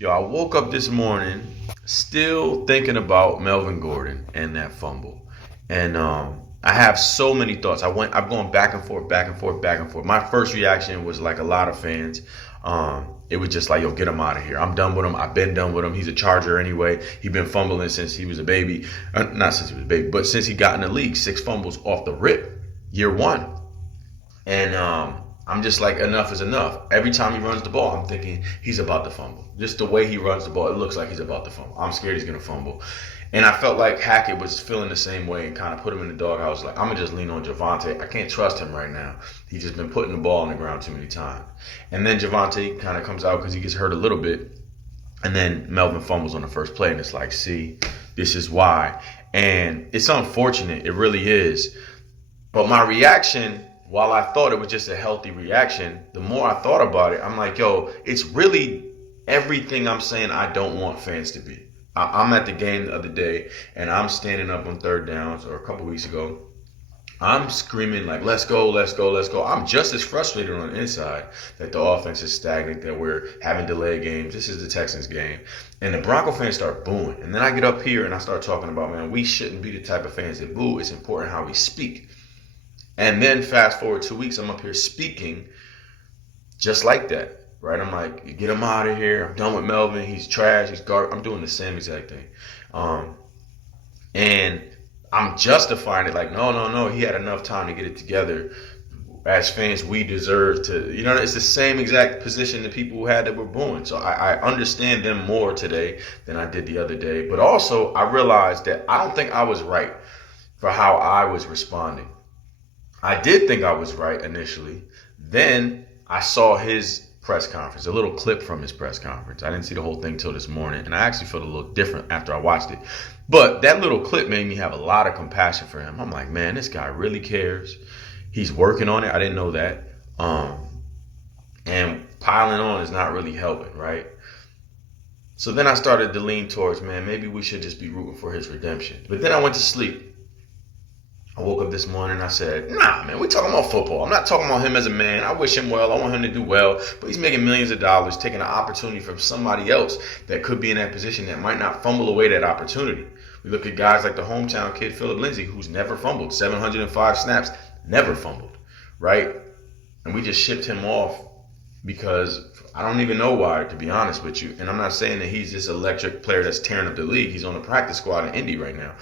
Yo, I woke up this morning still thinking about Melvin Gordon and that fumble. And I have so many thoughts. I'm going back and forth, back and forth, back and forth. My first reaction was like a lot of fans. It was just like, yo, get him out of here. I'm done with him. I've been done with him. He's a Charger anyway. He's been fumbling since he was a baby. Not since he was a baby, but since he got in the league. 6 fumbles off the rip, year one. And I'm just like, enough is enough. Every time he runs the ball, I'm thinking he's about to fumble. Just the way he runs the ball, it looks like he's about to fumble. I'm scared he's going to fumble. And I felt like Hackett was feeling the same way and kind of put him in the dog. I was like, I'm going to just lean on Javonte. I can't trust him right now. He's just been putting the ball on the ground too many times. And then Javonte kind of comes out because he gets hurt a little bit. And then Melvin fumbles on the first play. And it's like, see, this is why. And it's unfortunate. It really is. But my reaction, while I thought it was just a healthy reaction, the more I thought about it, I'm like, yo, it's really everything I'm saying I don't want fans to be. I'm at the game the other day, and I'm standing up on third downs, or a couple weeks ago. I'm screaming like, let's go, let's go, let's go. I'm just as frustrated on the inside that the offense is stagnant, that we're having delayed games. This is the Texans game. And the Bronco fans start booing. And then I get up here and I start talking about, man, we shouldn't be the type of fans that boo. It's important how we speak. And then fast forward 2 weeks, I'm up here speaking just like that, right? I'm like, get him out of here. I'm done with Melvin. He's trash. He's garbage. I'm doing the same exact thing. And I'm justifying it like, no. He had enough time to get it together. As fans, we deserve to, it's the same exact position that people had that were booing. So I understand them more today than I did the other day. But also, I realized that I don't think I was right for how I was responding. I did think I was right initially. Then I saw his press conference, a little clip from his press conference. I didn't see the whole thing till this morning, and I actually felt a little different after I watched it. But that little clip made me have a lot of compassion for him. I'm like, man, this guy really cares. He's working on it. I didn't know that. And piling on is not really helping, right? So then I started to lean towards, man, maybe we should just be rooting for his redemption. But then I went to sleep. I woke up this morning and I said, nah, man, we're talking about football. I'm not talking about him as a man. I wish him well. I want him to do well. But he's making millions of dollars, taking an opportunity from somebody else that could be in that position that might not fumble away that opportunity. We look at guys like the hometown kid, Philip Lindsay, who's never fumbled. 705 snaps, never fumbled, right? And we just shipped him off because I don't even know why, to be honest with you. And I'm not saying that he's this electric player that's tearing up the league. He's on the practice squad in Indy right now.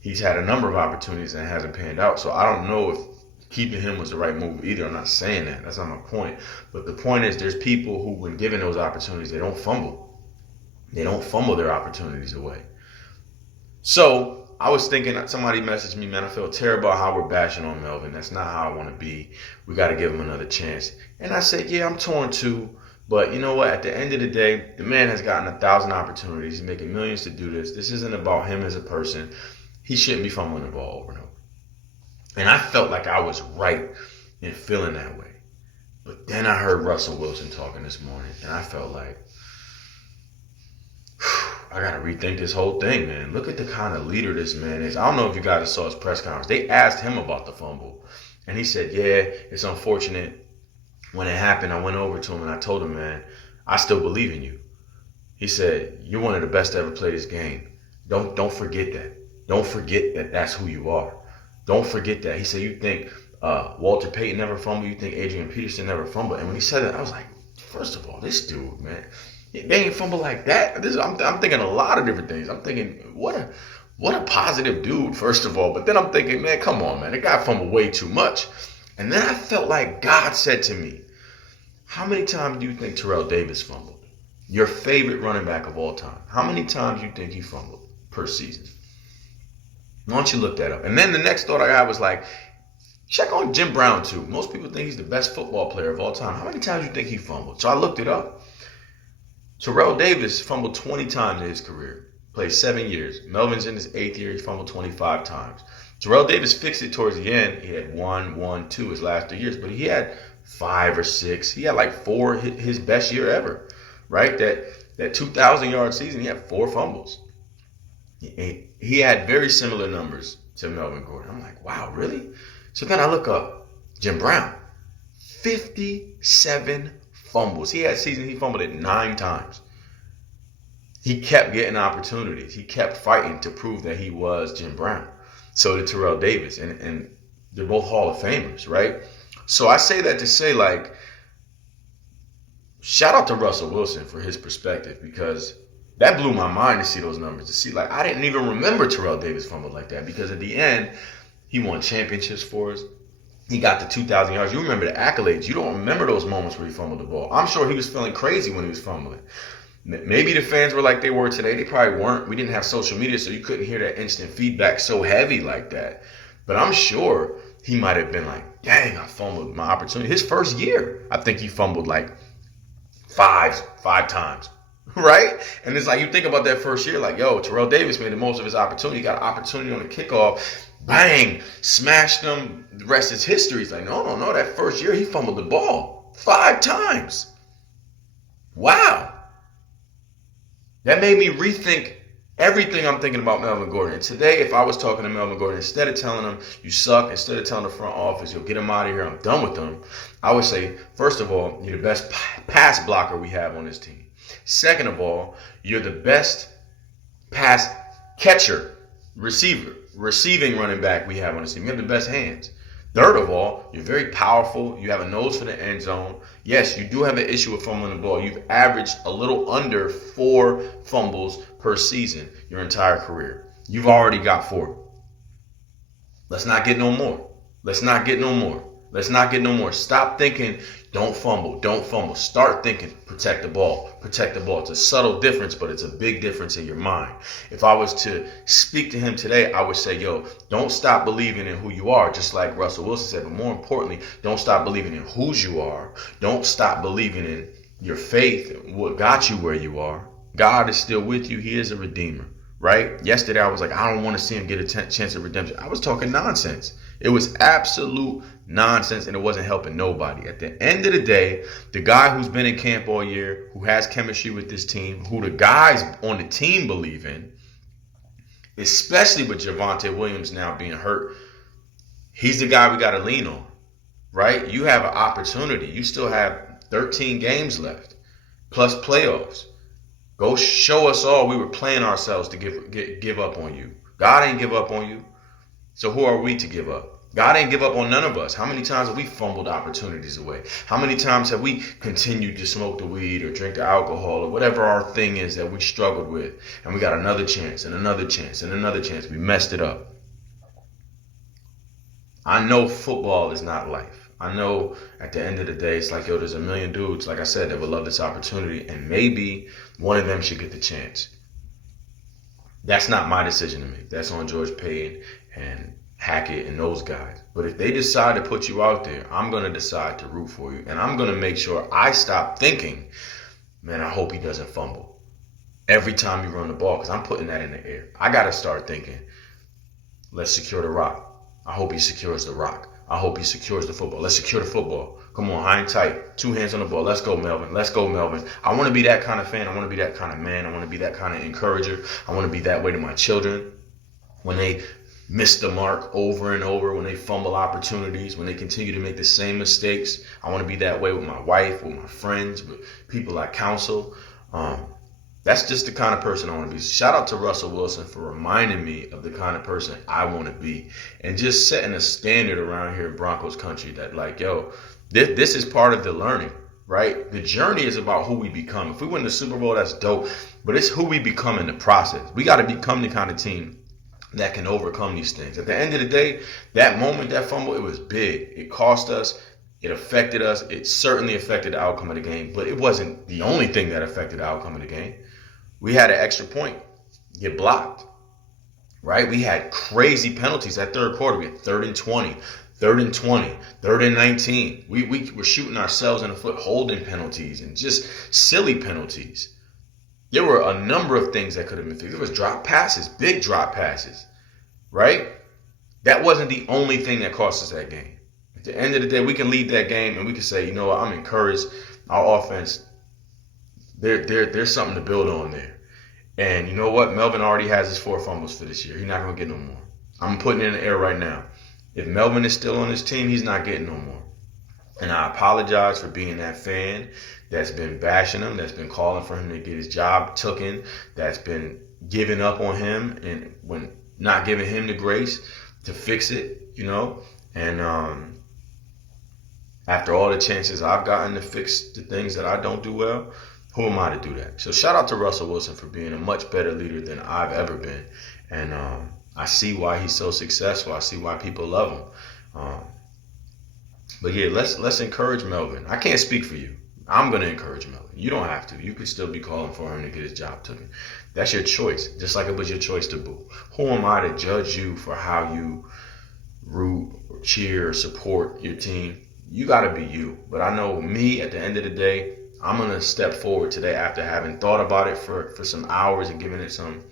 He's had a number of opportunities and it hasn't panned out. So I don't know if keeping him was the right move either. I'm not saying that. That's not my point. But the point is there's people who, when given those opportunities, they don't fumble. They don't fumble their opportunities away. So I was thinking, somebody messaged me, man, I feel terrible how we're bashing on Melvin. That's not how I want to be. We got to give him another chance. And I said, yeah, I'm torn too. But you know what? At the end of the day, the man has gotten 1,000 opportunities. He's making millions to do this. This isn't about him as a person. He shouldn't be fumbling the ball over and over. And I felt like I was right in feeling that way. But then I heard Russell Wilson talking this morning, and I felt like, I got to rethink this whole thing, man. Look at the kind of leader this man is. I don't know if you guys saw his press conference. They asked him about the fumble, and he said, yeah, it's unfortunate. When it happened, I went over to him, and I told him, man, I still believe in you. He said, you're one of the best to ever play this game. Don't forget that. Don't forget that that's who you are. Don't forget that. He said, you think Walter Payton never fumbled? You think Adrian Peterson never fumbled? And when he said that, I was like, first of all, this dude, man, they ain't fumble like that. I'm thinking a lot of different things. I'm thinking, what a positive dude, first of all. But then I'm thinking, man, come on, man. The guy fumbled way too much. And then I felt like God said to me, how many times do you think Terrell Davis fumbled? Your favorite running back of all time. How many times do you think he fumbled per season? Why don't you look that up? And then the next thought I got was like, check on Jim Brown too. Most people think he's the best football player of all time. How many times do you think he fumbled? So I looked it up. Terrell Davis fumbled 20 times in his career. Played 7 years. Melvin's in his 8th year. He fumbled 25 times. Terrell Davis fixed it towards the end. He had 1, 2 his last 3 years. But he had 5 or 6. He had like 4 his best year ever. Right? That 2,000-yard season, he had 4 fumbles. He had very similar numbers to Melvin Gordon. I'm like, wow, really? So then I look up Jim Brown. 57 fumbles. He had a season he fumbled it 9 times. he kept getting opportunities. He kept fighting to prove that he was Jim Brown. So did Terrell Davis, and they're both Hall of Famers, right? So I say that to say, like, shout out to Russell Wilson for his perspective, because that blew my mind to see those numbers, to see, like, I didn't even remember Terrell Davis fumbled like that, because at the end, he won championships for us. He got to 2,000 yards. You remember the accolades. You don't remember those moments where he fumbled the ball. I'm sure he was feeling crazy when he was fumbling. Maybe the fans were like they were today. They probably weren't. We didn't have social media, so you couldn't hear that instant feedback so heavy like that. But I'm sure he might have been like, dang, I fumbled my opportunity. His first year, I think he fumbled like five times, right? And it's like, you think about that first year, like, yo, Terrell Davis made the most of his opportunity. He got an opportunity on the kickoff. Bang, smashed them. The rest is history. It's like, no. That first year, he fumbled the ball 5 times. Wow. That made me rethink everything I'm thinking about Melvin Gordon. And today, if I was talking to Melvin Gordon, instead of telling him, you suck, instead of telling the front office, you'll get him out of here, I'm done with them, I would say, first of all, you're the best pass blocker we have on this team. Second of all, you're the best pass catcher, receiving running back we have on this team. You have the best hands. Third of all, you're very powerful. You have a nose for the end zone. Yes, you do have an issue with fumbling the ball. You've averaged a little under 4 fumbles per season your entire career. You've already got 4. Let's not get no more. Stop thinking, don't fumble. Start thinking, protect the ball. It's a subtle difference, but it's a big difference in your mind. If I was to speak to him today, I would say, yo, don't stop believing in who you are, just like Russell Wilson said. But more importantly, don't stop believing in whose you are. Don't stop believing in your faith, what got you where you are. God is still with you. He is a redeemer, right? Yesterday, I was like, I don't want to see him get a chance of redemption. I was talking nonsense. It was absolute nonsense, and it wasn't helping nobody. At the end of the day, the guy who's been in camp all year, who has chemistry with this team, who the guys on the team believe in, especially with Javonte Williams now being hurt, he's the guy we got to lean on, right? You have an opportunity. You still have 13 games left, plus playoffs. Go show us all we were playing ourselves to give up on you. God ain't give up on you. So who are we to give up? God ain't give up on none of us. How many times have we fumbled opportunities away? How many times have we continued to smoke the weed or drink the alcohol or whatever our thing is that we struggled with, and we got another chance and another chance and another chance? We messed it up. I know football is not life. I know at the end of the day, it's like, yo, there's a million dudes, like I said, that would love this opportunity, and maybe one of them should get the chance. That's not my decision to make. That's on George Payton and Hackett and those guys. But if they decide to put you out there, I'm going to decide to root for you. And I'm going to make sure I stop thinking, man, I hope he doesn't fumble every time you run the ball, because I'm putting that in the air. I got to start thinking, let's secure the rock. I hope he secures the rock. I hope he secures the football. Let's secure the football. Come on, high and tight. 2 hands on the ball. Let's go, Melvin. I want to be that kind of fan. I want to be that kind of man. I want to be that kind of encourager. I want to be that way to my children. When they miss the mark over and over, when they fumble opportunities, when they continue to make the same mistakes, I want to be that way with my wife, with my friends, with people I counsel. That's just the kind of person I want to be. Shout out to Russell Wilson for reminding me of the kind of person I want to be, and just setting a standard around here in Broncos country that, like, yo, this is part of the learning, right? The journey is about who we become. If we win the Super Bowl, that's dope, but it's who we become in the process. We got to become the kind of team that can overcome these things. At the end of the day, that moment, that fumble, it was big. It cost us. It affected us. It certainly affected the outcome of the game, but it wasn't the only thing that affected the outcome of the game. We had an extra point get blocked, right? We had crazy penalties that third quarter. We had 3rd and 20, 3rd and 20, 3rd and 19. We were shooting ourselves in the foot, holding penalties and just silly penalties. There were a number of things that could have been fixed. There was drop passes, big drop passes, right? That wasn't the only thing that cost us that game. At the end of the day, we can lead that game and we can say, you know what, I'm encouraged. Our offense, there's something to build on there. And you know what? Melvin already has his 4 fumbles for this year. He's not going to get no more. I'm putting it in the air right now. If Melvin is still on this team, he's not getting no more. And I apologize for being that fan that's been bashing him, that's been calling for him to get his job taken, that's been giving up on him and when not giving him the grace to fix it, and after all the chances I've gotten to fix the things that I don't do well, who am I to do that? So shout out to Russell Wilson for being a much better leader than I've ever been. And I see why he's so successful. I see why people love him. But yeah, let's encourage Melvin. I can't speak for you. I'm going to encourage Melvin. You don't have to. You could still be calling for him to get his job taken. That's your choice, just like it was your choice to boo. Who am I to judge you for how you root or cheer or support your team? You got to be you. But I know me, at the end of the day, I'm going to step forward today after having thought about it for some hours and giving it some.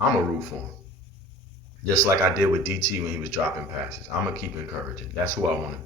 I'm going to root for him. Just like I did with DT when he was dropping passes. I'm going to keep encouraging. That's who I want to be.